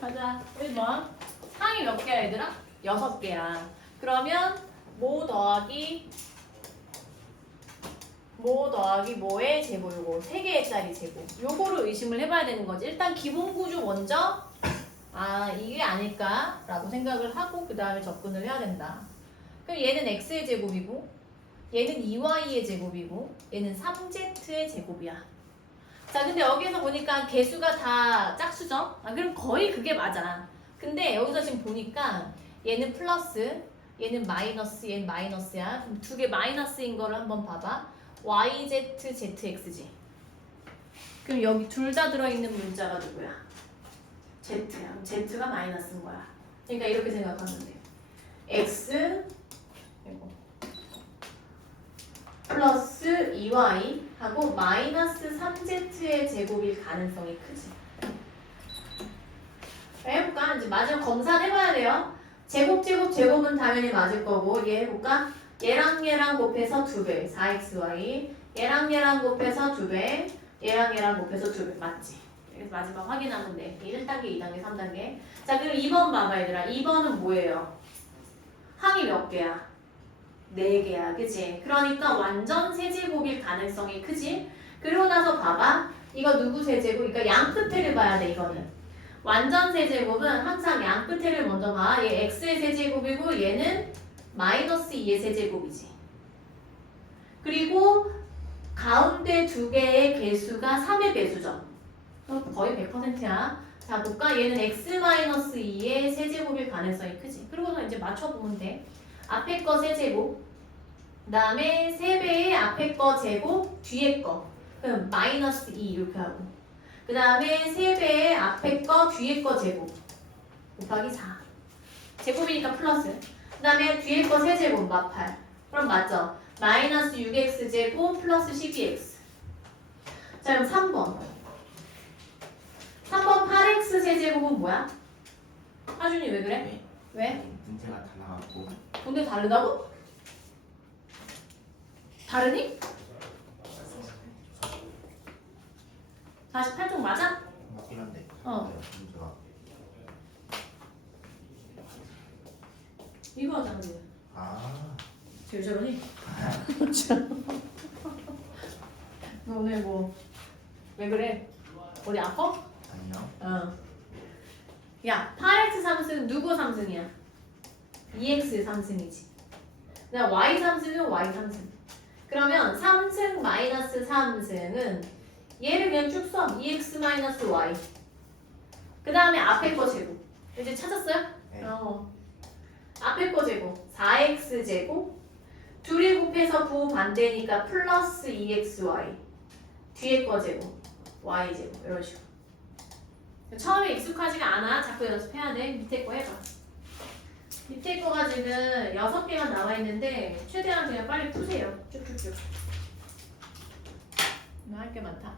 가자. 1번. 항이 몇 개야, 얘들아? 6개야. 그러면 모 더하기 뭐의 제곱, 요거 3개짜리 제곱. 요거를 의심을 해봐야 되는 거지. 일단 기본 구조 먼저 이게 아닐까라고 생각을 하고 그 다음에 접근을 해야 된다. 그럼 얘는 x의 제곱이고 얘는 2y의 제곱이고 얘는 3z의 제곱이야. 자, 근데 여기서 보니까 개수가 다 짝수죠? 그럼 거의 그게 맞아. 근데 여기서 지금 보니까 얘는 플러스, 얘는 마이너스, 얘는 마이너스야. 그럼 두 개 마이너스인 거를 한번 봐봐. YZ, ZX지. 그럼 여기 둘 다 들어있는 문자가 누구야? Z야. Z가 마이너스인 거야. 그러니까 이렇게 생각하면 돼. X 플러스 2y 하고 마이너스 3z의 제곱일 가능성이 크지. 해볼까? 이제 마지막 검사를 해봐야 돼요. 제곱은 당연히 맞을 거고 얘 해볼까? 얘랑 곱해서 2배 4xy 얘랑 곱해서 2배 얘랑 곱해서 2배 맞지? 그래서 마지막 확인하면 돼. 1단계, 2단계, 3단계. 자, 그럼 2번 봐봐 얘들아. 2번은 뭐예요? 항이 몇 개야? 4개야. 그치? 그러니까 완전 세제곱일 가능성이 크지? 그러고 나서 봐봐. 이거 누구 세제곱? 그러니까 양 끝에를 봐야 돼 이거는. 완전 세제곱은 항상 양 끝에를 먼저 봐. 얘 x의 세제곱이고 얘는 마이너스 2의 세제곱이지. 그리고 가운데 두 개의 개수가 3의 배수죠. 거의 100%야. 자, 볼까? 얘는 x-2의 세제곱일 가능성이 크지. 그리고서 이제 맞춰보면 돼. 앞에 거 세제곱, 그 다음에 3배의 앞에 거 제곱, 뒤에 거. 그럼 마이너스 2 이렇게 하고. 그 다음에 3배의 앞에 거, 뒤에 거 제곱. 곱하기 4. 제곱이니까 플러스. 그 다음에 뒤에 거 세제곱, 마 8. 그럼 맞죠? 마이너스 6x 제곱 플러스 12x. 자, 그럼 3번. 3번 8x 세제곱은 뭐야? 하준이 왜 그래? 왜? 문제가 달라갖고 근데 다르다고? 다르니? 48쪽 맞아? 맞긴 한데 문제가 이거 하잖아 지금. 왜 저러니? 너 오늘 뭐 왜 그래? 어디 아파? 아니요. 야, 8x 3승 누구 3승이야? 2x 3승이지. 그다음 y 3승은 y 3승. 그러면 3승 마이너스 3승은 얘를 그냥 쭉 써. 2x 마이너스 y. 그 다음에 앞에 거 제곱. 이제 찾았어요? 네. 앞에 거 제곱. 4x 제곱. 둘이 곱해서 부반대니까 플러스 2xy. 뒤에 거 제곱. y 제곱. 이런 식으로. 처음에 익숙하지가 않아. 자꾸 연습해야 돼. 밑에 거 해봐. 밑에 거가 지금 6개가 나와 있는데 최대한 그냥 빨리 푸세요. 쭉쭉쭉. 할 게 많다.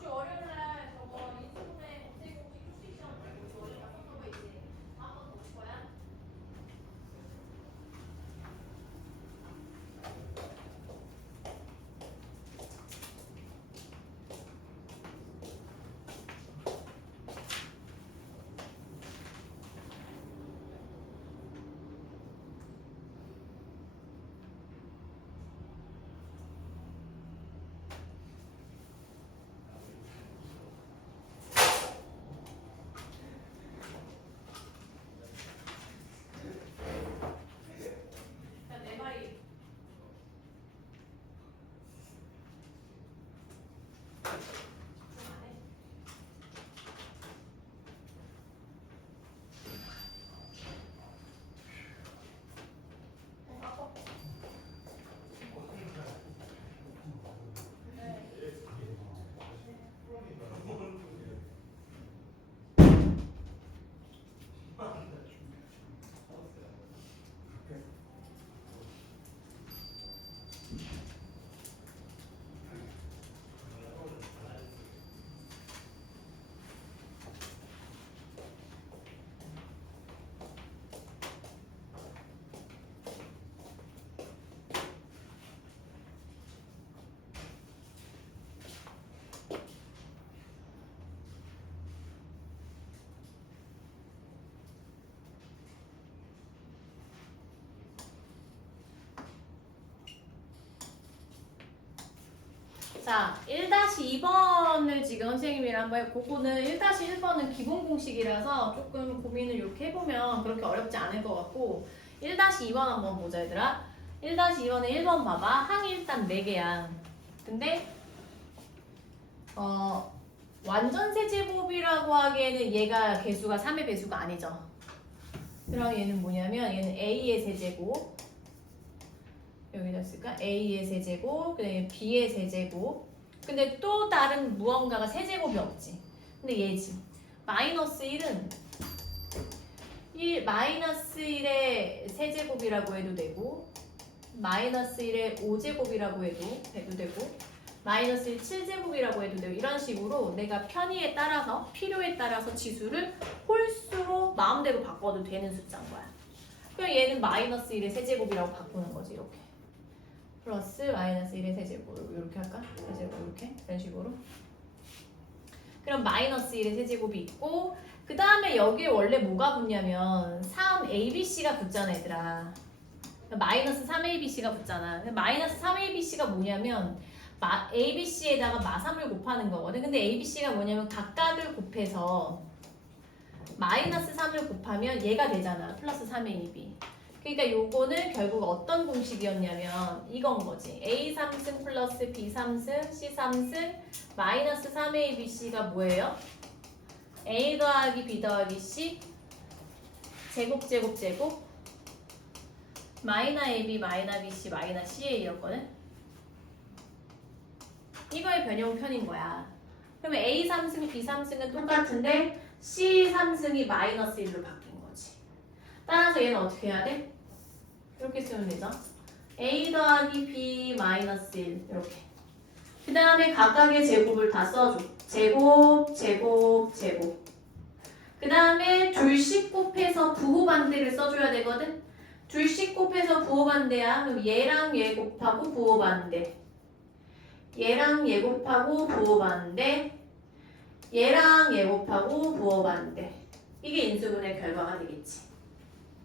주 월요일날 저거 인수분해 검색 공식 수식 시험 보고 월요일 갔었던 거 있지? 한번 볼 거야? 자, 내 말이 좀 안 해. 아빠. 네. 자, 1-2번을 지금 선생님이랑 한번 해. 그거는 1-1번은 기본 공식이라서 조금 고민을 이렇게 해보면 그렇게 어렵지 않을 것 같고 1-2번 한번 보자 얘들아. 1-2번에 1번 봐봐. 항이 일단 4개야. 근데 완전 세제곱이라고 하기에는 얘가 개수가 3의 배수가 아니죠. 그럼 얘는 뭐냐면 얘는 A의 세제곱 여기다 쓸까? A의 세제곱, 그다음에 B의 세제곱. 근데 또 다른 무언가가 세제곱이 없지. 근데 얘지. 마이너스 1은 마이너스 1의 세제곱이라고 해도 되고 마이너스 1의 5제곱이라고 해도 되고 마이너스 1 7제곱이라고 해도 되고 이런 식으로 내가 편의에 따라서 필요에 따라서 지수를 홀수로 마음대로 바꿔도 되는 숫자인 거야. 그럼 얘는 마이너스 1의 세제곱이라고 바꾸는 거지 이렇게. 플러스 마이너스 1의 세제곱 이렇게 할까? 세제곱 이렇게 이런 식으로. 그럼 마이너스 1의 세제곱이 있고 그 다음에 여기에 원래 뭐가 붙냐면 3ABC가 붙잖아 얘들아. 마이너스 3ABC가 붙잖아. 마이너스 3ABC가 뭐냐면 ABC에다가 마삼을 곱하는 거거든. 근데 ABC가 뭐냐면 각각을 곱해서 마이너스 3을 곱하면 얘가 되잖아. 플러스 3AB. 그러니까 요거는 결국 어떤 공식이었냐면 이건 거지. A 3승 플러스 B 3승 C 3승 마이너스 3ABC가 뭐예요? A 더하기 B 더하기 C 제곱 제곱 제곱 마이너 AB 마이너 BC 마이너 CA였거든. 이거의 변형편인 거야. 그러면 A 3승 B 3승은 똑같은데 C 3승이 마이너스 1로 바뀐 거지. 따라서 얘는 어떻게 해야 돼? 이렇게 쓰면 되죠. A 더하기 B 마이너스 1 이렇게. 그 다음에 각각의 제곱을 다 써줘. 제곱 제곱 제곱. 그 다음에 둘씩 곱해서 부호반대를 써줘야 되거든. 둘씩 곱해서 부호반대야. 그럼 얘랑 얘 곱하고 부호반대. 얘랑 얘 곱하고 부호반대. 얘랑 얘 곱하고 부호반대. 이게 인수분해 결과가 되겠지.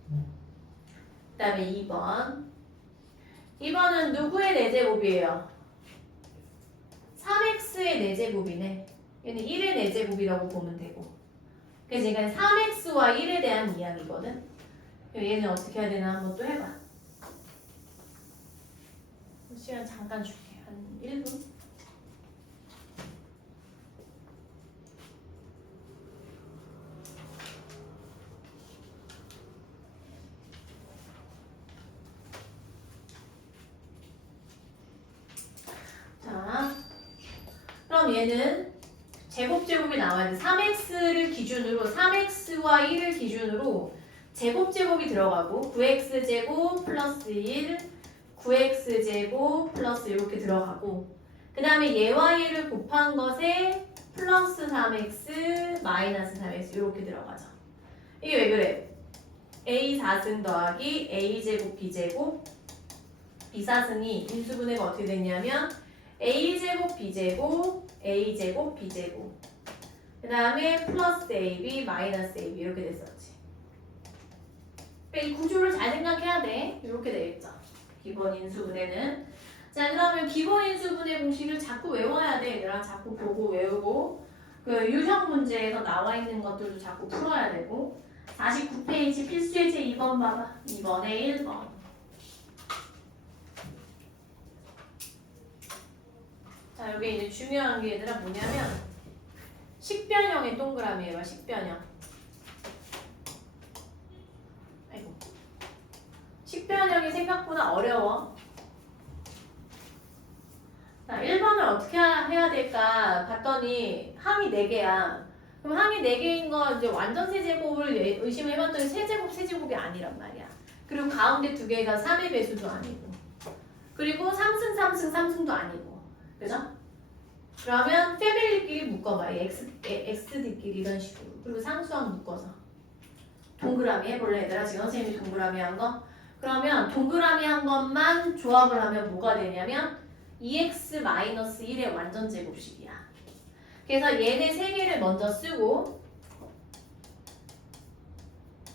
그 다음에 2번. 2번은 누구의 4제곱이에요? 3x의 4제곱이네. 얘는 1의 4제곱이라고 보면 되고. 그래서 이건 3x와 1에 대한 이야기거든. 얘는 어떻게 해야 되나 한번 또 해봐. 시간 잠깐 줄게. 한 1분. 자, 그럼 얘는 제곱제곱이 나와야 돼. 3x를 기준으로 3x와 1을 기준으로 제곱제곱이 들어가고 9x제곱 플러스 1 9x제곱 플러스 이렇게 들어가고 그 다음에 얘와 얘를 곱한 것에 플러스 3x 마이너스 3x 이렇게 들어가죠. 이게 왜 그래? a 4승 더하기 a 제곱 b 제곱 b 4승이 인수분해가 어떻게 됐냐면 a 제곱 b 제곱 a 제곱 b 제곱 그 다음에 플러스 ab 마이너스 ab 이렇게 됐었지. 그러니까 이 구조를 잘 생각해야 돼. 이렇게 되겠죠. 기본 인수분해는. 자, 그러면 기본 인수분해 공식을 자꾸 외워야 돼. 얘들아 자꾸 보고 외우고 그 유형 문제에서 나와 있는 것들도 자꾸 풀어야 되고 49페이지 필수예제 2번 봐봐. 2번에 1번. 자, 여기 이제 중요한 게 얘들아 뭐냐면 식변형의 동그라미예요. 식변형. 아이고. 식변형이 생각보다 어려워. 자, 1번을 어떻게 해야 될까 봤더니 항이 4개야. 그럼 항이 4개인 거 이제 완전 세제곱을 의심을 해봤더니 세제곱이 아니란 말이야. 그리고 가운데 2개가 3의 배수도 아니고. 그리고 3승도 아니고. 그죠? 그러면 패밀리끼리 묶어봐. x들끼리 이런 식으로. 그리고 상수항 묶어서. 동그라미 해볼래 얘들아? 지금 선생님이 동그라미 한 거? 그러면 동그라미 한 것만 조합을 하면 뭐가 되냐면 2x-1의 완전 제곱식이야. 그래서 얘네 3개를 먼저 쓰고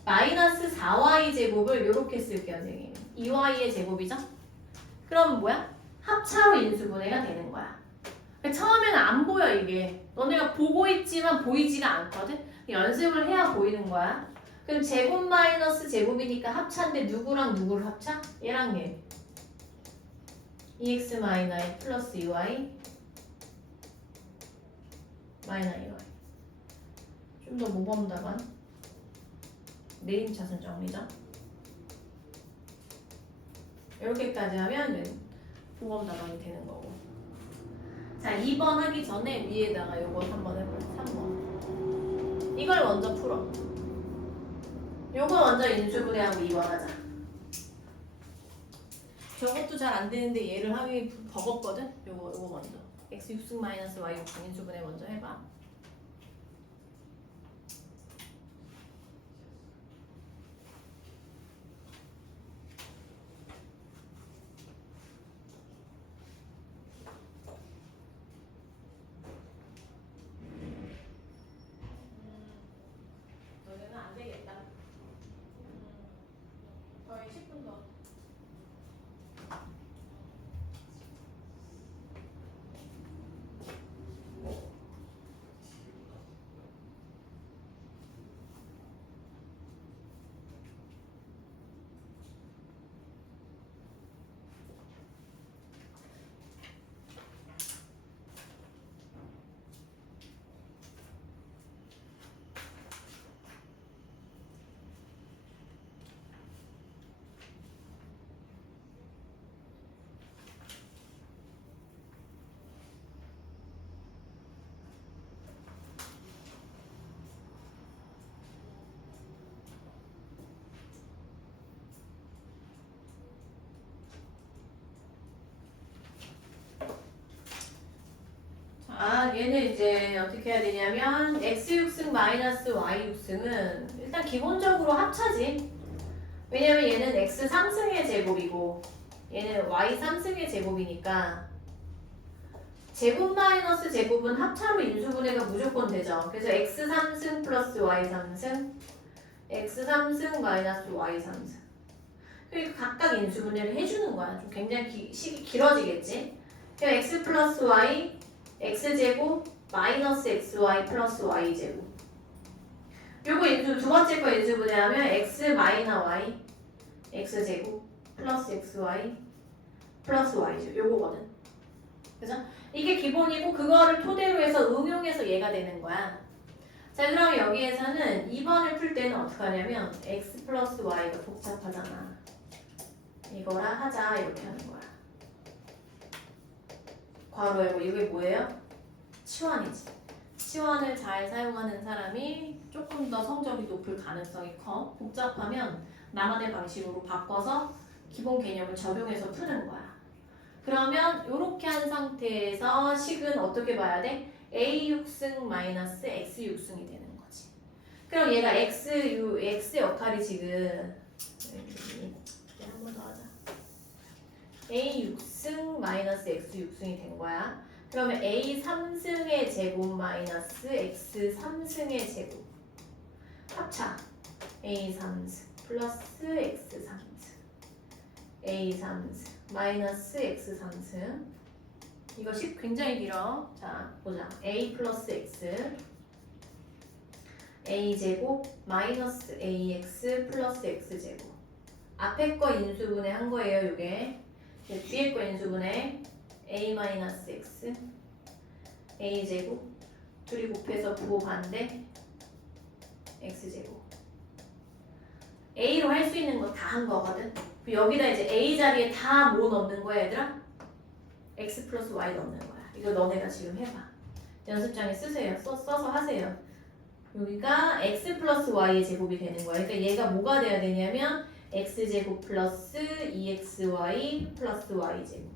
마이너스 4y 제곱을 이렇게 쓸게요, 선생님. 2y의 제곱이죠? 그럼 뭐야? 합차로 인수분해가 되는 거야. 처음에는 안 보여 이게. 너네가 보고 있지만 보이지가 않거든? 연습을 해야 보이는 거야. 그럼 제곱 마이너스 제곱이니까 합차인데 누구랑 누구를 합차? 얘랑 얘. 2x 마이너 1 플러스 2y 마이너 2y. 좀 더 모범 답안. 내림차순 정리죠. 이렇게까지 하면 모범 답안이 되는 거고. 자, 2번 하기 전에 위에다가 요거 한번 해볼래? 3번. 이걸 먼저 풀어. 요거 먼저 인수분해하고 2번 하자. 저것도 잘 안 되는데 얘를 하기 버겁거든? 요거 먼저. x 6승 마이너스 y 6승 인수분해 먼저 해봐. 너네는 안 되겠다. 거의 10분 더. 얘는 이제 어떻게 해야 되냐면 x6승 마이너스 y6승은 일단 기본적으로 합차지. 왜냐면 얘는 x 3승의 제곱이고 얘는 y 3승의 제곱이니까 제곱 마이너스 제곱은 합차로 인수분해가 무조건 되죠. 그래서 x 3승 플러스 y 3승 x 3승 마이너스 y 3승 그러니까 각각 인수분해를 해주는 거야. 좀 굉장히 식이 길어지겠지. 그럼 x 플러스 y x제곱 마이너스 xy 플러스 y제곱 요거 인수 두 번째 거 인수분해하면 x 마이너 y x제곱 플러스 xy 플러스 y제곱 요거거든. 그죠? 이게 기본이고 그거를 토대로 해서 응용해서 얘가 되는 거야. 자, 그럼 여기에서는 2번을 풀 때는 어떻게 하냐면 x 플러스 y가 복잡하잖아. 이거라 하자 이렇게 하는 거야. 괄호 열고 이게 뭐예요? 치환이지. 치환을 잘 사용하는 사람이 조금 더 성적이 높을 가능성이 커. 복잡하면 나만의 방식으로 바꿔서 기본 개념을 적용해서 푸는 거야. 그러면 이렇게 한 상태에서 식은 어떻게 봐야 돼? A6승 마이너스 X6승이 되는 거지. 그럼 얘가 X 역할이 지금 한 번 더 하자. A6승 마이너스 X6승이 된 거야. 그러면 A3승의 제곱 마이너스 X3승의 제곱 합차 A3승 플러스 X3승 A3승 마이너스 X3승 이거 굉장히 길어. 자 보자. A 플러스 X A제곱 마이너스 AX 플러스 X제곱 앞에 거 인수분해 한 거예요 요게. 뒤에 거 인수분해 A 마이너스 X A제곱 둘이 곱해서 부호 반대 X제곱 A로 할 수 있는 거 다 한 거거든. 여기다 이제 A 자리에 다 뭐 넣는 거야 얘들아? X 플러스 Y 넣는 거야. 이거 너네가 지금 해봐. 연습장에 쓰세요. 써서 하세요. 여기가 X 플러스 Y의 제곱이 되는 거야. 그러니까 얘가 뭐가 돼야 되냐면 X제곱 플러스 2XY 플러스 Y제곱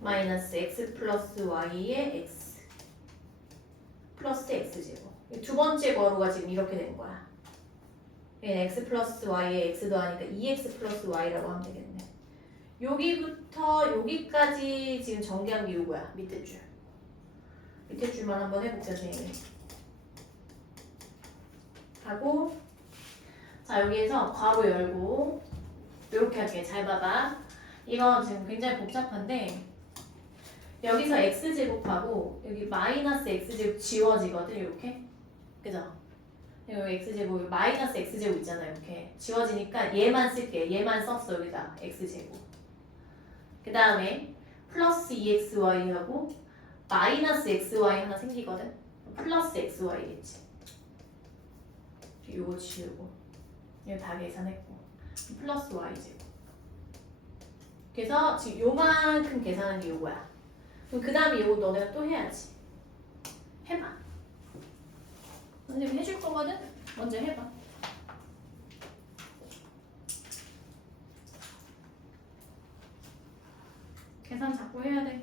마이너스 X 플러스 Y의 X 플러스 X제곱 두 번째 괄호가 지금 이렇게 된 거야. X 플러스 Y의 X 더하니까 2X 플러스 Y라고 하면 되겠네. 여기부터 여기까지 지금 전개한 게 요거야. 밑에 줄. 밑에 줄만 한번 해볼게요, 선생님이. 하고 자 여기에서 괄호 열고 이렇게 할게. 잘 봐봐. 이건 지금 굉장히 복잡한데 여기서 X제곱하고 여기 마이너스 X제곱 지워지거든 이렇게. 그죠? 여기 X제곱 마이너스 X제곱 있잖아요. 이렇게 지워지니까 얘만 쓸게. 얘만 썼어 여기다 X제곱. 그 다음에 플러스 2XY하고 마이너스 XY 하나 생기거든. 플러스 XY겠지. 요거 지우고 이거 다 계산했고 플러스 Y제곱. 그래서 지금 요만큼 계산한 게 요거야. 그럼 그 다음에 요거 너네가 또 해야지. 해봐. 선생님 해줄 거거든? 먼저 해봐. 계산 자꾸 해야 돼.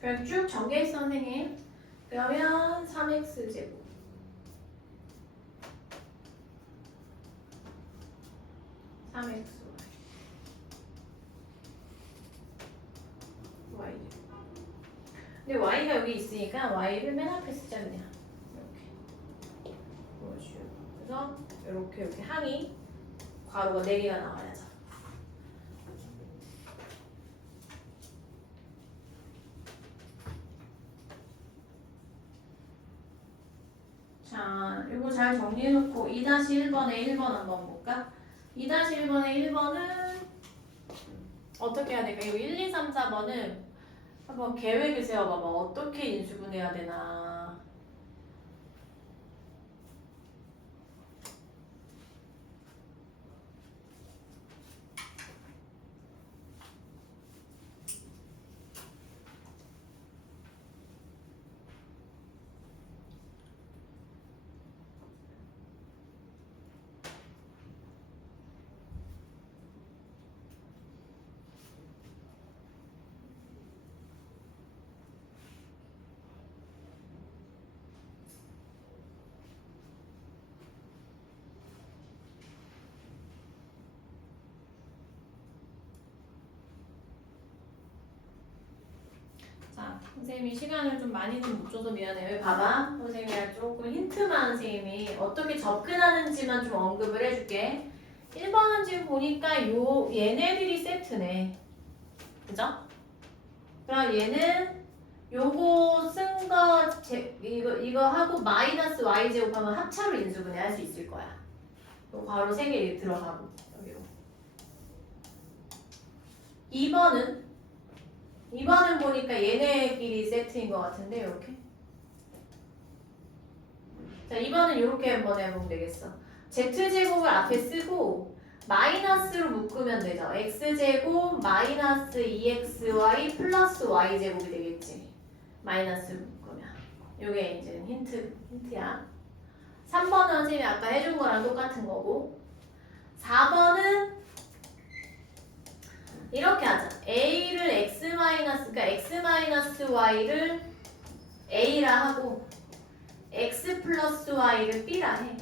그럼 쭉 전개했어 선생님. 그러면 3x제곱 y 근데 y가 여기 있으니까 y를 맨 앞에 쓰자 그냥 이렇게 보여주고 그래서 이렇게 항이 괄호가 4개가 나와야죠. 자, 이거 잘 정리해놓고 2-1번에 1번 한번 볼까? 2-1번에 1번은 어떻게 해야 될까? 이거 1, 2, 3, 4번은 한번 계획을 세워봐봐. 어떻게 인수분해야 되나. 선생님이 시간을 좀 많이는 못 줘서 미안해요. 여기 봐봐. 선생님이 조금 힌트만 선생님이 어떻게 접근하는지만 좀 언급을 해줄게. 1번은 지금 보니까 얘네들이 세트네. 그죠? 그럼 얘는 요거 쓴 거 이거 하고 마이너스 y 제곱하면 합차로 인수분해 할 수 있을 거야. 요 괄호 3개 들어가고 여기로. 2번은 보니까 얘네끼리 세트인 것 같은데 이렇게. 자 2번은 이렇게 한번 해보면 되겠어. z제곱을 앞에 쓰고 마이너스로 묶으면 되죠. x제곱 마이너스 2xy 플러스 y제곱이 되겠지. 마이너스로 묶으면. 요게 이제 힌트야. 3번은 선생님이 아까 해준 거랑 똑같은 거고 4번은 이렇게 하자. a를 그러니까 x-y를 a라 하고 x 플러스 y를 b라 해.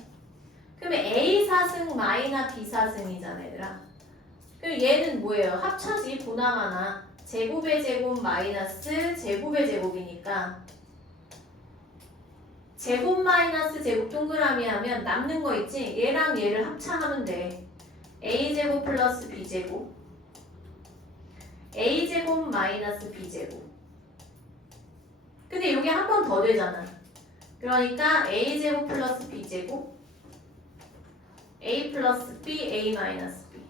그러면 a 사승 마이너 b 사승이잖아 얘들아. 그럼 얘는 뭐예요? 합쳐지 보나마나 제곱의 제곱 마이너스 제곱의 제곱이니까 제곱 마이너스 제곱 동그라미 하면 남는 거 있지? 얘랑 얘를 합차하면 돼. a제곱 플러스 b제곱 a제곱 마이너스 b제곱. 근데 이게 한 번 더 되잖아. 그러니까 a제곱 플러스 b제곱 a 플러스 b, a 마이너스 b.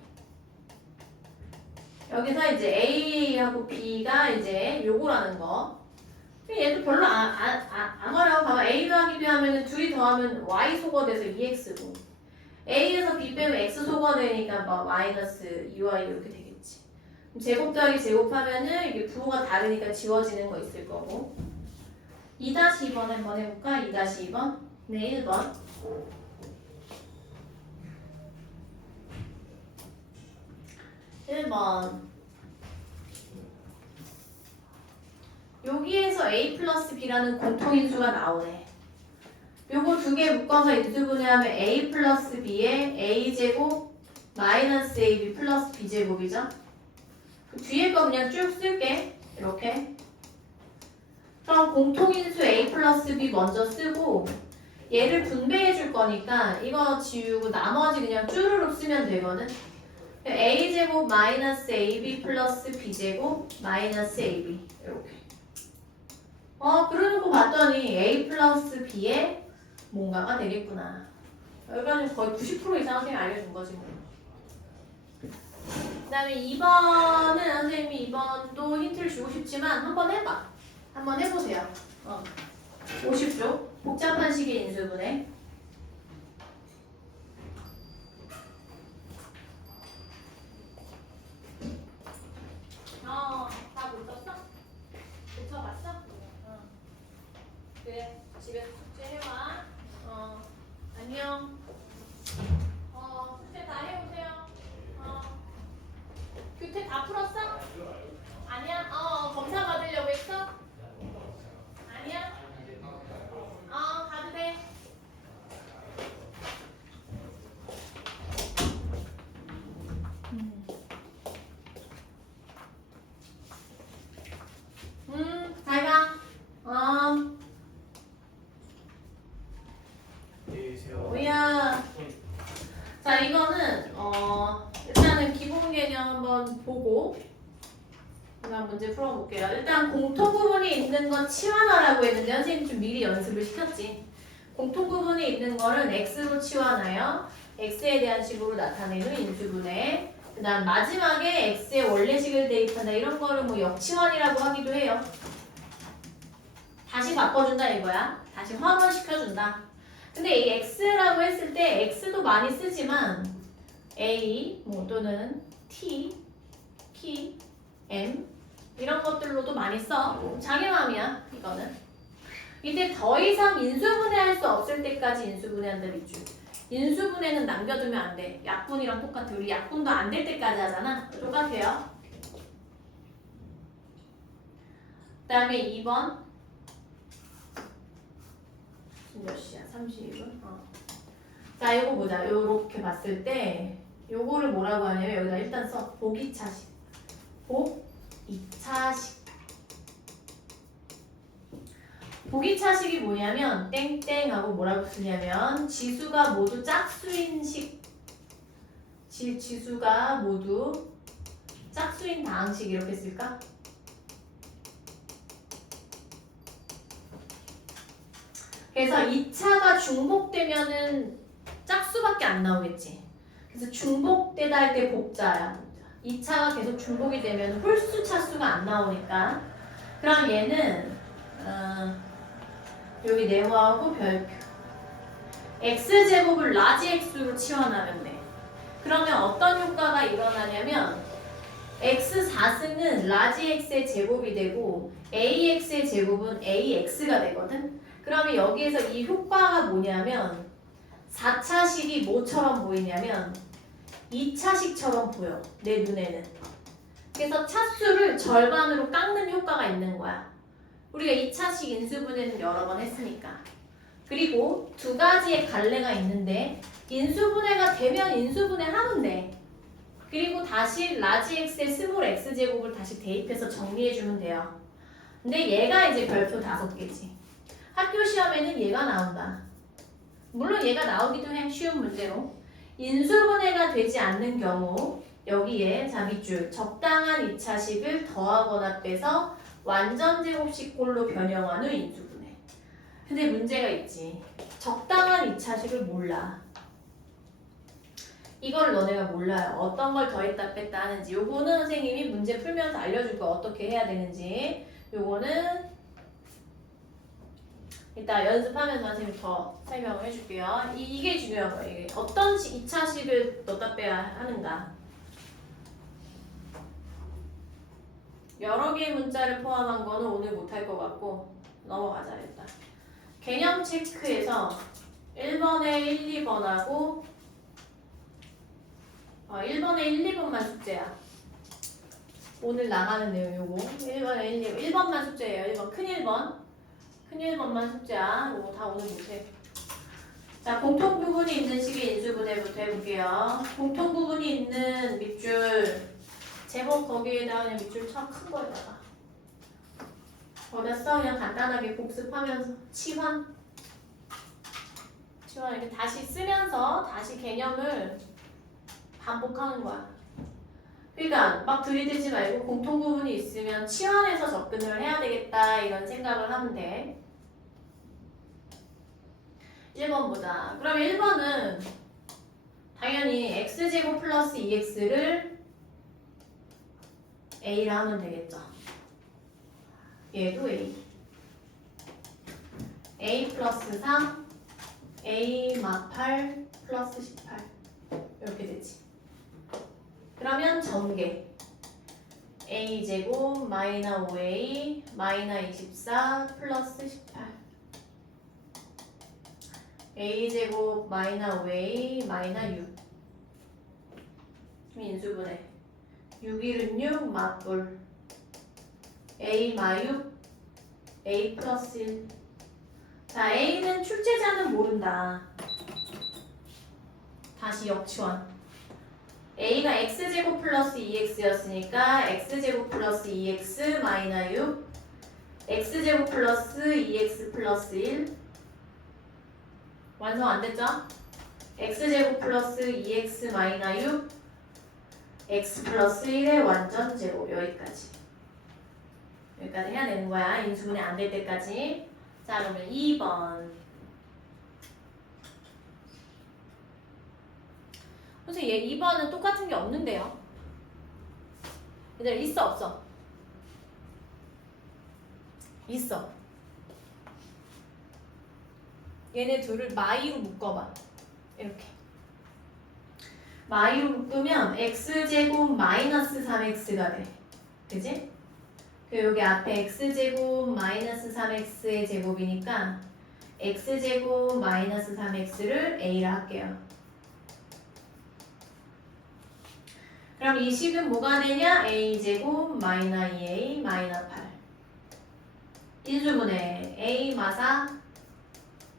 여기서 이제 a하고 b가 이제 요거라는 거. 얘도 별로 안 어려워. 봐봐. a 더하기 b 하면은 둘이 더하면 y 소거돼서 2x고 a에서 b 빼면 x 소거되니까 막 마이너스 2y 이렇게 되겠지. 제곱 더하기 제곱하면은 이게 부호가 다르니까 지워지는 거 있을 거고. 2-2번 한번 해볼까? 2-2번. 네, 1번. 여기에서 a 플러스 b라는 공통인수가 나오네. 요거 두 개 묶어서 인수분해하면 a 플러스 b에 a제곱 마이너스 ab 플러스 b제곱이죠. 그 뒤에 거 그냥 쭉 쓸게. 이렇게. 그럼 공통인수 a 플러스 b 먼저 쓰고 얘를 분배해 줄 거니까 이거 지우고 나머지 그냥 쭈루룩 쓰면 되거든. a제곱 마이너스 ab 플러스 b제곱 마이너스 ab 이렇게. 그러는 거 봤더니 a 플러스 b에 뭔가가 되겠구나. 여기까지 거의 90% 이상 선생님이 알려준 거지 뭐. 그 다음에 2번은 선생님이 2번도 힌트를 주고 싶지만 한번 해봐. 한번 해보세요. 50조 복잡한 식의 인수분해. 다 고쳤어? 고쳐봤어? 그래, 집에서 숙제해와. 안녕. 숙제 다 해오세요. 교태 다 풀었어? 아니야? 검사 받으려고 했어? 아니야? 가도 돼. 잘 가. 뭐야? 자, 이거는 일단은 기본 개념 한번 보고 그다음 문제 풀어볼게요. 일단 공통 부분이 있는 건 치환하라고 했는데 선생님 좀 미리 연습을 시켰지. 공통 부분이 있는 거는 x로 치환하여 x에 대한 식으로 나타내는 인수분해. 그다음 마지막에 x의 원래식을 대입한다 이런 거를 뭐 역치환이라고 하기도 해요. 다시 바꿔준다 이거야. 다시 환원시켜준다. 근데 이 x라고 했을 때 x도 많이 쓰지만 a 뭐 또는 t, p, m 이런 것들로도 많이 써. 자기 마음이야 이거는. 이제 더 이상 인수분해할 수 없을 때까지 인수분해한다 밑줄. 인수분해는 남겨두면 안 돼. 약분이랑 똑같아. 우리 약분도 안 될 때까지 하잖아. 똑같아요. 그 다음에 2번 몇 시야? 32분? 자, 이거 보자. 요렇게 봤을 때 요거를 뭐라고 하냐면 여기다 일단 써. 복이차식. 복이차식. 보기차식이 뭐냐면 땡땡하고 뭐라고 쓰냐면 지수가 모두 짝수인 지수가 모두 짝수인 다항식 이렇게 쓸까? 그래서 2차가 중복되면은 짝수밖에 안 나오겠지. 그래서 중복되다 할 때 복자야. 2차가 계속 중복이 되면 홀수 차수가 안 나오니까. 그럼 얘는 여기 네모하고 별표. x제곱을 라지 x로 치환하면 돼. 그러면 어떤 효과가 일어나냐면 x4승은 라지 x의 제곱이 되고 ax의 제곱은 ax가 되거든. 그러면 여기에서 이 효과가 뭐냐면 4차식이 뭐처럼 보이냐면 2차식처럼 보여. 내 눈에는. 그래서 차수를 절반으로 깎는 효과가 있는 거야. 우리가 2차식 인수분해는 여러 번 했으니까. 그리고 두 가지의 갈래가 있는데 인수분해가 되면 인수분해 하면 돼. 그리고 다시 라지 x의 스몰 x제곱을 다시 대입해서 정리해주면 돼요. 근데 얘가 이제 별표 5개지. 학교 시험에는 얘가 나온다. 물론 얘가 나오기도 해. 쉬운 문제로. 인수분해가 되지 않는 경우 여기에 자 밑줄 적당한 2차식을 더하거나 빼서 완전제곱식꼴로 변형한 후 인수분해. 근데 문제가 있지. 적당한 2차식을 몰라. 이걸 너네가 몰라요. 어떤 걸 더했다 뺐다 하는지. 요거는 선생님이 문제 풀면서 알려줄 거야. 어떻게 해야 되는지. 요거는 이따 연습하면서 선생님이 더 설명을 해줄게요. 이게 중요한 거예요. 이게 어떤 2차식을 넣다 빼야 하는가. 여러 개의 문자를 포함한 거는 오늘 못할 것 같고 넘어가자 일단. 개념 체크에서 1번에 1, 2번하고 1번에 1, 2번만 숙제야. 오늘 나가는 내용 요거 1번에 1, 2번 1번만 숙제예요. 1번 큰 1번 큰 1번만 숙제야. 요거 다 오늘 못해. 자, 공통 부분이 있는 식의 인수분해부터 해볼게요. 공통 부분이 있는 밑줄 제목 거기에다가 그냥 밑줄 쳐 큰 거에다가 거기다 써. 그냥 간단하게 복습하면서 치환 이렇게 다시 쓰면서 다시 개념을 반복하는 거야. 그러니까 막 들이대지 말고 공통 부분이 있으면 치환해서 접근을 해야 되겠다 이런 생각을 하면 돼. 1번 보자. 그럼 1번은 당연히 x제곱 플러스 2x를 a라 하면 되겠죠. 얘도 a 플러스 3 a 마 8 플러스 18 이렇게 되지. 그러면 전개 a제곱 마이너 5a 마이너 24 플러스 18 a제곱 마이너 5a 마이너 6 인수분해 6, 1은 6 맞불 a 마 6 a 플러스 1 자 a는 출제자는 모른다. 다시 역치환 a가 x제곱 플러스 2x였으니까 x제곱 플러스 2x 마이너 6 x제곱 플러스 2x 플러스 1 완성 안 됐죠? x제곱 플러스 2x 마이너 6 x 플러스 1의 완전 제곱 여기까지 해야 되는 거야. 인수분해 안 될 때까지. 자 그러면 2번 선생님 얘 2번은 똑같은 게 없는데요. 얘들아 있어 없어? 있어. 얘네 둘을 마이로 묶어봐. 이렇게 마이로 묶으면 x제곱 마이너스 3x가 돼. 그지? 그리고 여기 앞에 x제곱 마이너스 3x의 제곱이니까 x제곱 마이너스 3x를 a라 할게요. 그럼 이 식은 뭐가 되냐? a제곱 마이너 2a 마이너 8 인수분해 a 마사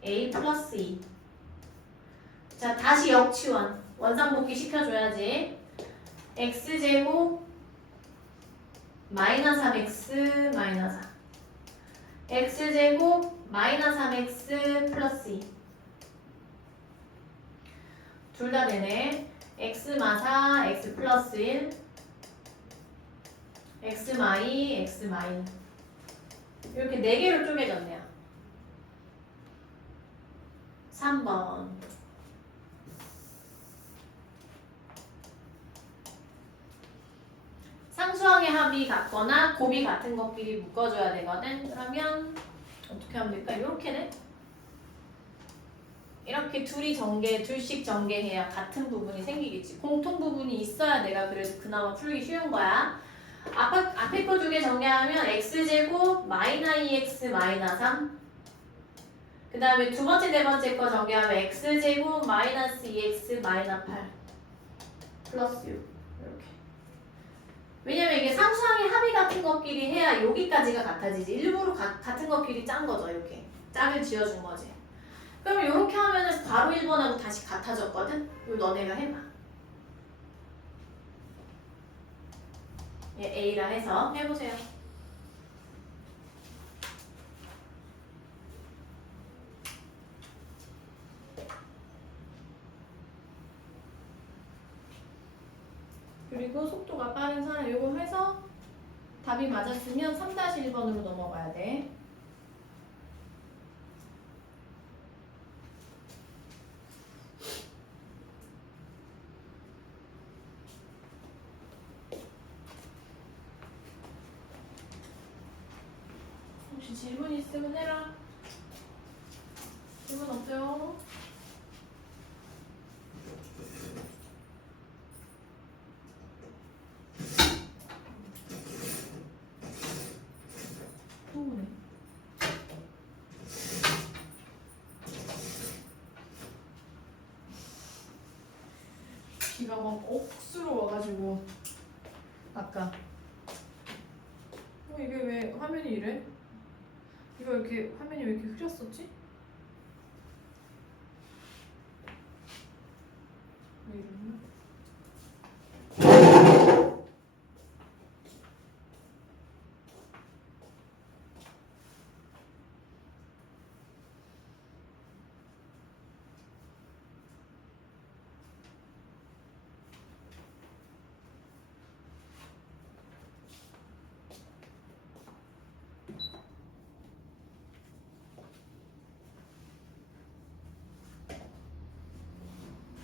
a 플러스 2 자 다시 역치환 원상복귀 시켜줘야지. x제곱 마이너 3x 마이너 4 x제곱 마이너스 3x 플러스 2 둘 다 되네. x 마사 x 플러스 1 x 마이 x 마이 이렇게 4개로 쪼개졌네요. 3번 상수항의 합이 같거나 곱이 같은 것끼리 묶어줘야 되거든. 그러면 어떻게 하면 될까? 이렇게네. 이렇게 둘씩 전개해야 같은 부분이 생기겠지. 공통 부분이 있어야 내가 그래도 그나마 풀기 쉬운 거야. 앞에 거 2개 전개하면 x제곱 마이너 2x 마이너 3. 그 다음에 두 번째, 네 번째 거 전개하면 x제곱 마이너스 2x 마이너 8 플러스 6 이렇게. 왜냐면 이게 상수항의 합이 같은 것끼리 해야 여기까지가 같아지지. 일부러 같은 것끼리 짠 거죠. 이렇게 짝을 지어준 거지. 그럼 이렇게 하면은 바로 1번하고 다시 같아졌거든? 이거 너네가 해봐. 얘 A라 해서 해보세요. 그리고 속도가 빠른 사람 이거 해서 답이 맞았으면 3-1번으로 넘어가야 돼. 혹시 질문 있으면 해라. 질문 없어요? 또 오네. 비가 막 억수로 와가지고 아까 이게 왜 화면이 이래? 이거 이렇게 화면이 왜 이렇게 흐렸었지? 왜 이러나?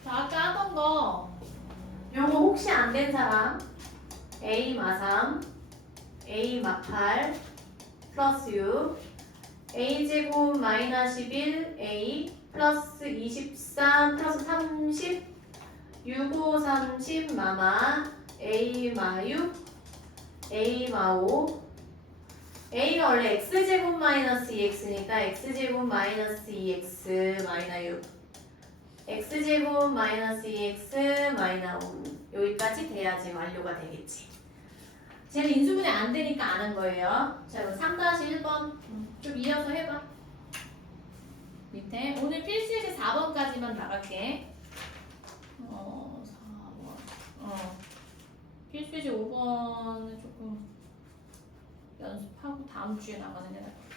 자, 아까 하던 거 요거 혹시 안 된 사람 A 마3 A 마8 플러스 6 A제곱 마이너스 11 A 플러스 23 플러스 30 65 30 마마 A 마6 A 마5 A가 원래 X제곱 마이너스 2X니까 X제곱 마이너스 2X 마이너 6 x제곱 마이너스 2x 마이너스 5 여기까지 돼야지 완료가 되겠지. 쟤는 인수분해 안 되니까 안 한 거예요. 자 그럼 3-1번 좀 이어서 해봐. 밑에 오늘 필수예제 4번까지만 나갈게. 4번 필수예제 5번은 조금 연습하고 다음 주에 나가는 게 나을 것 같아.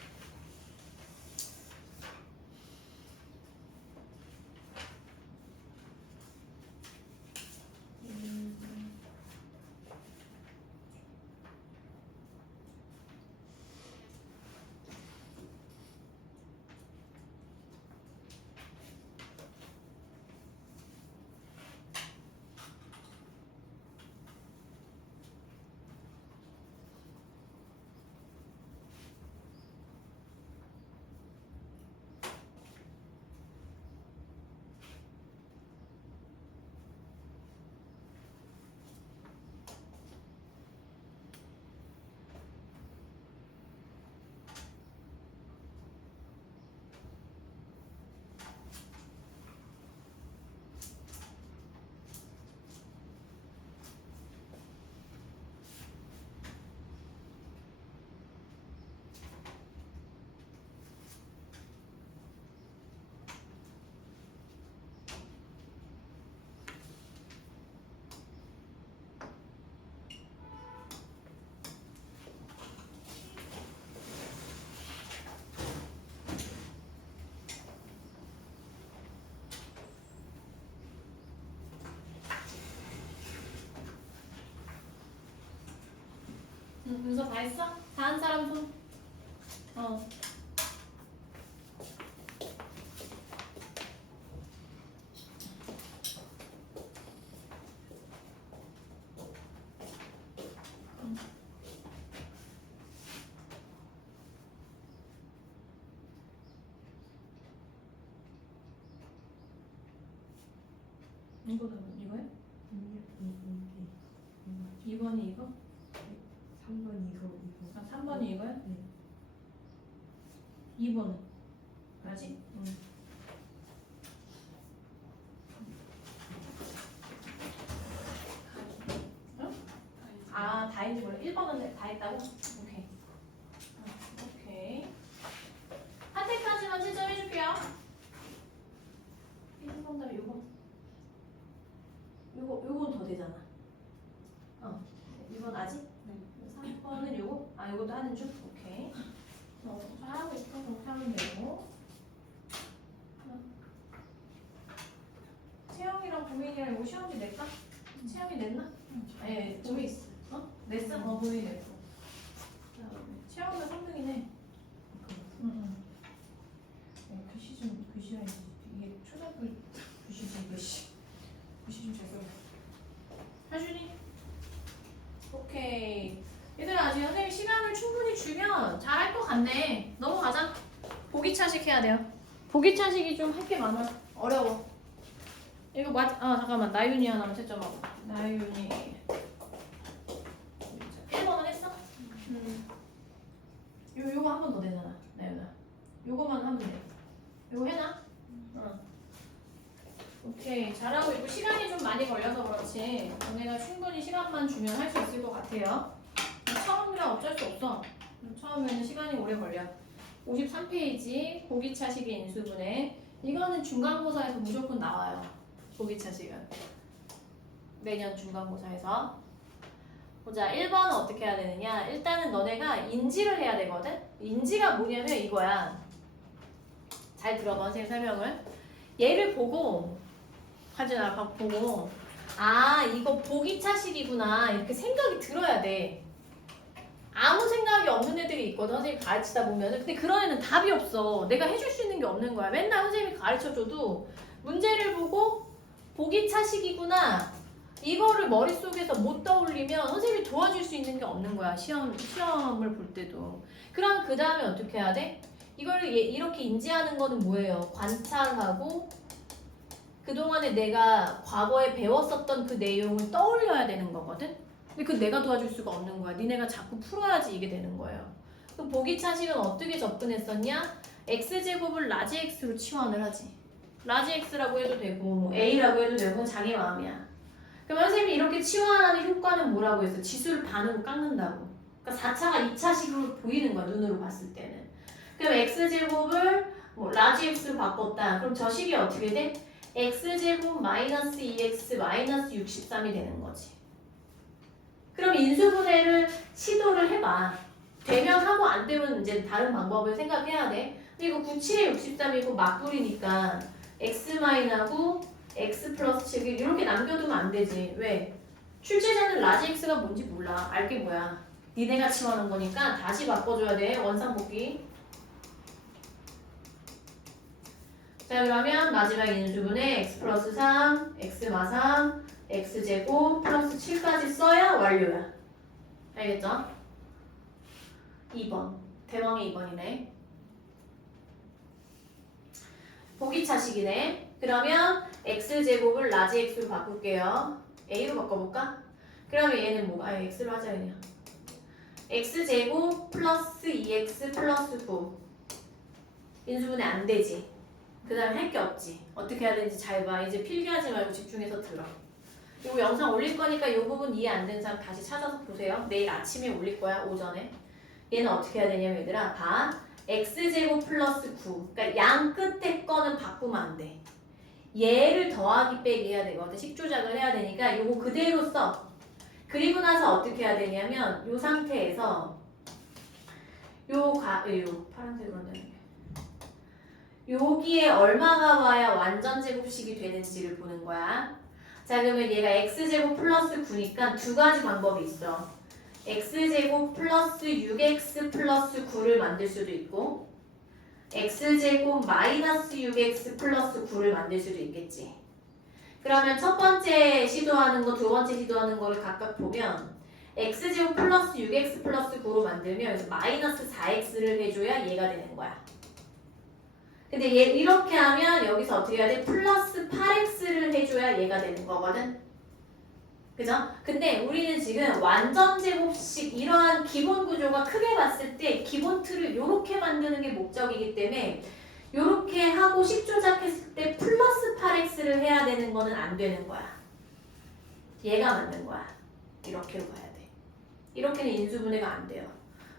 문서 다 했어? 다 한 사람 손? 이거야? 2번이 이거? 3번 이거. 아, 3번이 이거야? 네. 2번은? 아직? 응? 아, 다 했는지 몰라. 1번은 다 했다고? 오케이. 오케이. 한 테까지만 채점해줄게요. 1번 다음에 요건 더 되잖아. 2번 아직? 네. 3번은 요거? 아, 요것도 하는 중? 오케이. 잘하고 있어. 그렇게 하면 되고. 채영이랑 보민이랑 이거 시험지 낼까? 채영이 냈나? 네, 보민 있어. 냈어? 보민이 냈어. 채영이가 3등이네. 응. 글씨 좀, 글씨가 이게 초등학교 글씨지, 글씨. 글씨 좀 잘 써. 하준이? 오케이. 얘들아, 지금 선생님이 시간을 충분히 주면 잘할 것 같네. 넘어가자. 보기차식 해야 돼요. 보기차식이 좀 할 게 많아. 어려워. 이거 잠깐만. 나윤이 하나만 채점하고. 나윤이. 1번은 했어? 요거 한 번 더 되잖아. 나윤아. 요거만 하면 돼. 요거 해놔? 오케이. 잘하고 있고 시간이 좀 많이 걸려서 그렇지. 너네가 충분히 시간만 주면 할 수 있을 것 같아요. 처음이라 어쩔 수 없어. 처음에는 시간이 오래 걸려. 53페이지 보기차식의 인수분해. 이거는 중간고사에서 무조건 나와요. 보기차식은. 내년 중간고사에서. 보자. 1번은 어떻게 해야 되느냐. 일단은 너네가 인지를 해야 되거든. 인지가 뭐냐면 이거야. 잘 들어봐. 선생님 설명을. 얘를 보고 하준아 보고 이거 보기차식이구나 이렇게 생각이 들어야 돼. 아무 생각이 없는 애들이 있거든. 선생님이 가르치다 보면은. 근데 그런 애는 답이 없어. 내가 해줄 수 있는 게 없는 거야. 맨날 선생님이 가르쳐줘도 문제를 보고 보기차식이구나 이거를 머릿속에서 못 떠올리면 선생님이 도와줄 수 있는 게 없는 거야. 시험을 볼 때도. 그럼 그 다음에 어떻게 해야 돼? 이걸 이렇게 인지하는 거는 뭐예요? 관찰하고 그동안에 내가 과거에 배웠었던 그 내용을 떠올려야 되는 거거든? 근데 그건 내가 도와줄 수가 없는 거야. 니네가 자꾸 풀어야지 이게 되는 거예요. 그럼 보기차식은 어떻게 접근했었냐? x제곱을 라지 x로 치환을 하지. 라지 x라고 해도 되고 a라고 해도 되고 자기 마음이야. 그럼 선생님이 이렇게 치환하는 효과는 뭐라고 했어? 지수를 반으로 깎는다고. 그러니까 4차가 2차식으로 보이는 거야. 눈으로 봤을 때는. 그럼 x제곱을 라지 x로 바꿨다. 그럼 저 식이 어떻게 돼? x제곱 마이너스 2x 마이너스 63이 되는 거지. 그럼 인수분해를 시도를 해봐. 되면 하고 안 되면 이제 다른 방법을 생각해야 돼. 근데 이거 97에 63이고 맞불이니까 x-하고 x 플러스 7 이렇게 남겨두면 안 되지. 왜? 출제자는 라지 x가 뭔지 몰라. 알게 뭐야. 니네가 치워놓은 거니까 다시 바꿔줘야 돼. 원상복귀. 자 그러면 마지막 인수분해 x 플러스 3, x 마 3, x제곱 플러스 7까지 써야 완료야. 알겠죠? 2번. 대망의 2번이네. 보기차식이네. 그러면 x제곱을 라지 x로 바꿀게요. a로 바꿔볼까? 그러면 얘는 뭐가? x로 하자 그냥. x제곱 플러스 2x 플러스 9. 인수분해 안 되지. 그 다음에 할 게 없지. 어떻게 해야 되는지 잘 봐. 이제 필기하지 말고 집중해서 들어. 이거 영상 올릴 거니까 이 부분 이해 안 되는 사람 다시 찾아서 보세요. 내일 아침에 올릴 거야. 오전에. 얘는 어떻게 해야 되냐면 얘들아. 봐. x제곱 플러스 9. 그러니까 양 끝에 거는 바꾸면 안 돼. 얘를 더하기 빼기 해야 되거든. 식조작을 해야 되니까 이거 그대로 써. 그리고 나서 어떻게 해야 되냐면 이 상태에서 요 파란색으로 한다는 여기에 얼마가 와야 완전 제곱식이 되는지를 보는 거야. 자 그러면 얘가 x제곱 플러스 9니까 두 가지 방법이 있어. x제곱 플러스 6x 플러스 9를 만들 수도 있고 x제곱 마이너스 6x 플러스 9를 만들 수도 있겠지. 그러면 첫 번째 시도하는 거, 두 번째 시도하는 거를 각각 보면 x제곱 플러스 6x 플러스 9로 만들면 여기서 마이너스 4x를 해줘야 얘가 되는 거야. 근데 얘 이렇게 하면 여기서 어떻게 해야 돼? 플러스 8x를 해줘야 얘가 되는 거거든. 그죠? 근데 우리는 지금 완전 제곱식 이러한 기본 구조가 크게 봤을 때 기본 틀을 이렇게 만드는 게 목적이기 때문에 이렇게 하고 식 조작했을 때 플러스 8x를 해야 되는 거는 안 되는 거야. 얘가 맞는 거야. 이렇게로 가야 돼. 이렇게는 인수분해가 안 돼요.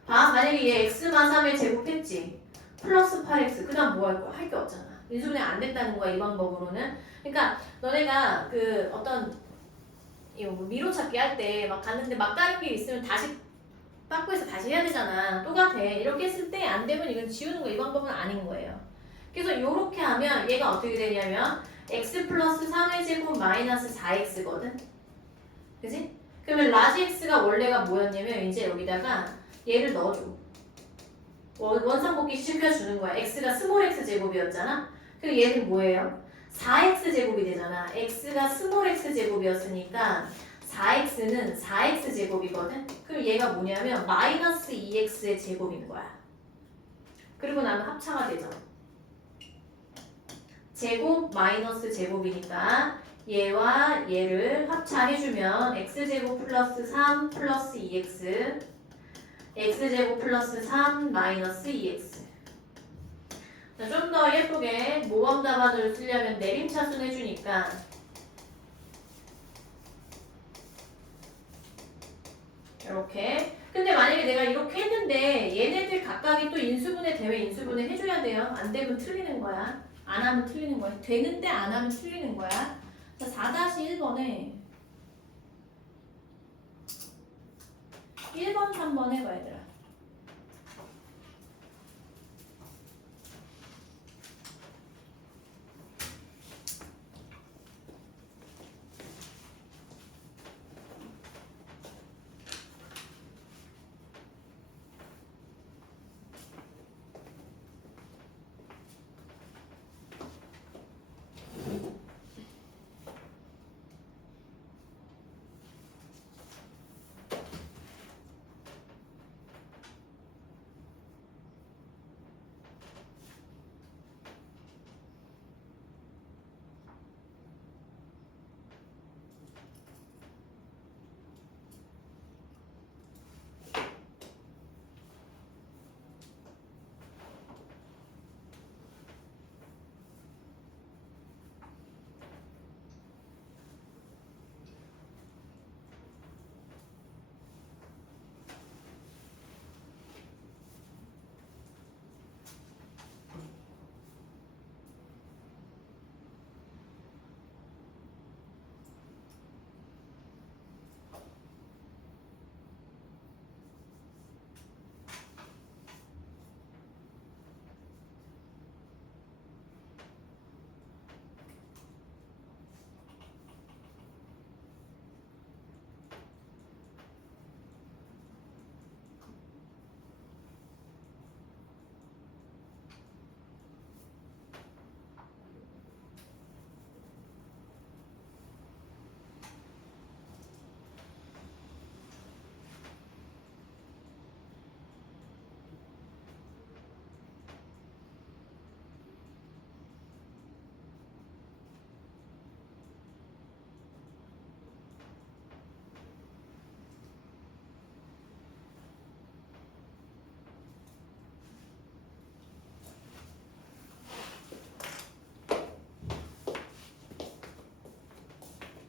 봐, 만약에 얘 x만 3에 제곱했지. 플러스 8x. 그 다음 뭐 할 거야? 할 게 없잖아. 인수분해 안 된다는 거야, 이 방법으로는. 그러니까 너네가 그 어떤 이거 뭐 미로 찾기 할 때 막 갔는데 막 다른 게 있으면 다시 빠꾸해서 다시 해야 되잖아. 똑같아. 이렇게 했을 때 안 되면 이건 지우는 거 이 방법은 아닌 거예요. 그래서 이렇게 하면 얘가 어떻게 되냐면 x 플러스 3의 제곱 마이너스 4x거든. 그지? 그러면 라지 x가 원래가 뭐였냐면 이제 여기다가 얘를 넣어줘. 원상복귀 시켜주는 거야. x가 스몰 x 제곱이었잖아. 그리고 얘는 뭐예요? 4x 제곱이 되잖아. x가 스몰 x 제곱이었으니까 4x는 4x 제곱이거든. 그럼 얘가 뭐냐면 마이너스 2x의 제곱인 거야. 그리고 나면 합차가 되죠. 제곱 마이너스 제곱이니까 얘와 얘를 합차해주면 x제곱 플러스 3 플러스 2x x제곱 플러스 3 마이너스 2x. 좀 더 예쁘게 모범 답안을 쓰려면 내림차순 해주니까 이렇게. 근데 만약에 내가 이렇게 했는데 얘네들 각각이 또 인수분해 되면 인수분해 해줘야 돼요. 안 되면 틀리는 거야. 안 하면 틀리는 거야. 되는데 안 하면 틀리는 거야. 자, 4-1번에 1번, 3번 해봐 얘들아.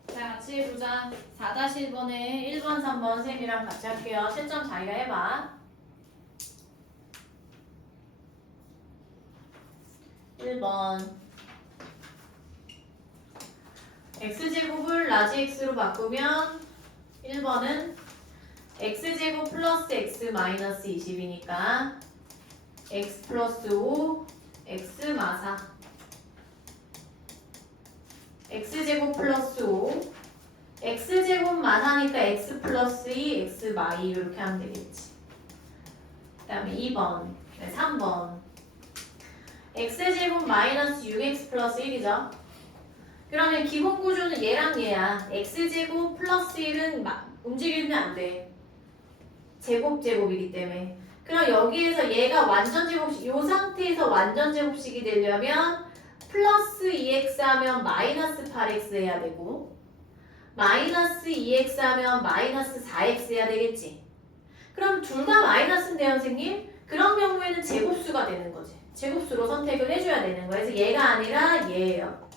같이 해보자. 4-1번에 1번, 3번 셈이랑 같이 할게요. 채점 자기가 해봐. 1번 x제곱을 라지 x로 바꾸면 1번은 x제곱 플러스 x 마이너스 20이니까 x 플러스 5 x 마사 x제곱 플러스 5 x제곱 제곱만 하니까 x 플러스 2, x 마이 이렇게 하면 되겠지. 그 다음에 2번, 3번 x제곱 마이너스 6x 플러스 1이죠. 그러면 기본 구조는 얘랑 얘야. x제곱 플러스 1은 움직이면 안 돼. 제곱이기 때문에. 그럼 여기에서 얘가 완전 제곱식, 이 상태에서 완전 제곱식이 되려면 플러스 2x 하면 마이너스 8x 해야 되고 마이너스 2x 하면 마이너스 4x 해야 되겠지. 그럼 둘 다 마이너스인데요, 선생님? 그런 경우에는 제곱수가 되는 거지. 제곱수로 선택을 해줘야 되는 거예요. 그래서 얘가 아니라 얘예요.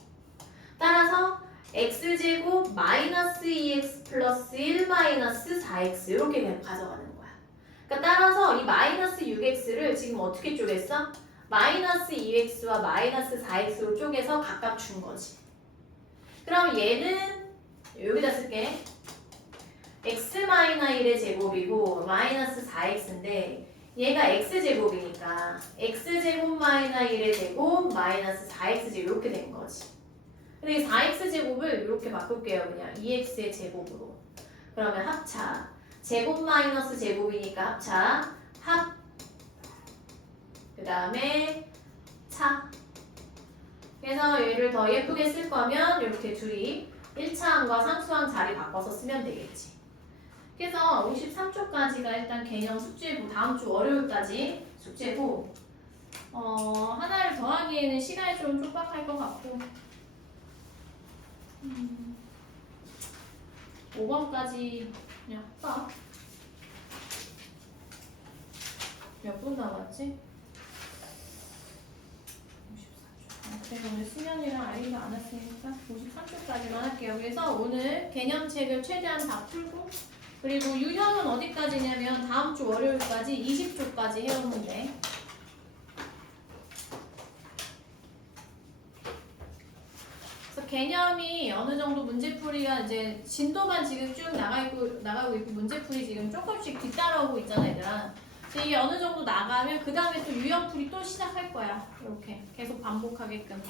따라서 x제곱 마이너스 2x 플러스 1 마이너스 4x 이렇게 가져가는 거야. 그러니까 따라서 이 마이너스 6x를 지금 어떻게 쪼갰어? 마이너스 2x와 마이너스 4x로 쪼개서 각각 준 거지. 그럼 얘는 여기다 쓸게. x 마이너스 1의 제곱이고 마이너스 4x인데 얘가 x제곱이니까 x제곱 마이너스 1의 제곱 마이너스 4x제곱 이렇게 된 거지. 근데 이 4x제곱을 이렇게 바꿀게요. 그냥 2x의 제곱으로. 그러면 합차. 제곱 마이너스 제곱이니까 합차. 합. 그 다음에 차. 그래서 얘를 더 예쁘게 쓸 거면 이렇게 둘이 1차항과 상수항 자리 바꿔서 쓰면 되겠지. 그래서 53초까지가 일단 개념 숙제고 다음 주 월요일까지 숙제고 하나를 더하기에는 시간이 좀 촉박할 것 같고 5번까지 그냥 할까? 몇 분 남았지? 54초. 그래서 오늘 수면이랑 아이가 안 왔으니까 53초까지만 할게요. 그래서 오늘 개념책을 최대한 다 풀고 그리고 유형은 어디까지냐면 다음 주 월요일까지 20초까지 해오면 돼. 그래서 개념이 어느 정도 문제풀이가 이제 진도만 지금 쭉 나가고 있고 문제풀이 지금 조금씩 뒤따라오고 있잖아, 얘들아. 근데 이게 어느 정도 나가면 그 다음에 또 유형풀이 또 시작할 거야. 이렇게 계속 반복하게끔.